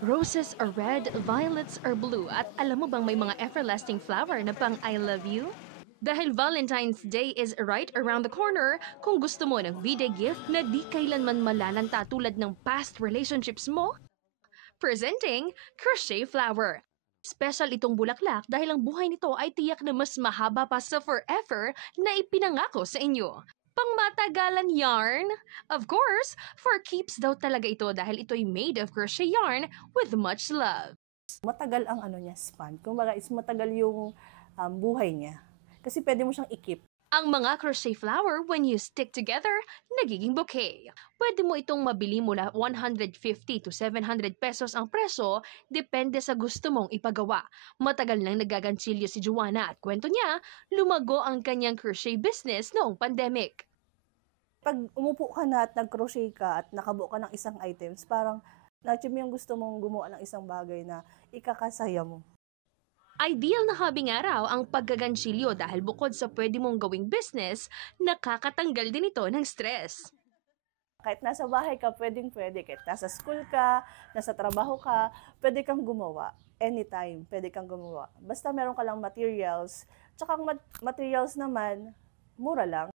Roses are red, violets are blue, at alam mo bang may mga everlasting flower na pang I love you? Dahil Valentine's Day is right around the corner, kung gusto mo ng V-Day gift na di kailanman malalanta tulad ng past relationships mo, presenting Crochet Flower. Special itong bulaklak dahil ang buhay nito ay tiyak na mas mahaba pa sa forever na ipinangako sa inyo. Pangmatagalan yarn? Of course, for keeps daw talaga ito dahil ito'y made of crochet yarn with much love. Matagal ang ano niya, span. Kumbaga, is matagal yung buhay niya. Kasi pwede mo siyang ikip. Ang mga crochet flower, when you stick together, nagiging bouquet. Pwede mo itong mabili mula 150 to 700 pesos ang presyo, depende sa gusto mong ipagawa. Matagal nang nagaganchilyo si Joanna at kwento niya, lumago ang kanyang crochet business noong pandemic. Pag umupo ka na at nag-crochet ka at nakabuo ka ng isang items, parang na-achieve mo yung gusto mong gumawa ng isang bagay na ikakasaya mo. Ideal na hobby nga raw ang paggaganchilyo dahil bukod sa pwede mong gawing business, nakakatanggal din ito ng stress. Kahit nasa bahay ka, pwedeng-pwede. Kahit nasa school ka, nasa trabaho ka, pwede kang gumawa. Anytime, pwede kang gumawa. Basta meron ka lang materials. Tsaka ang materials naman, mura lang.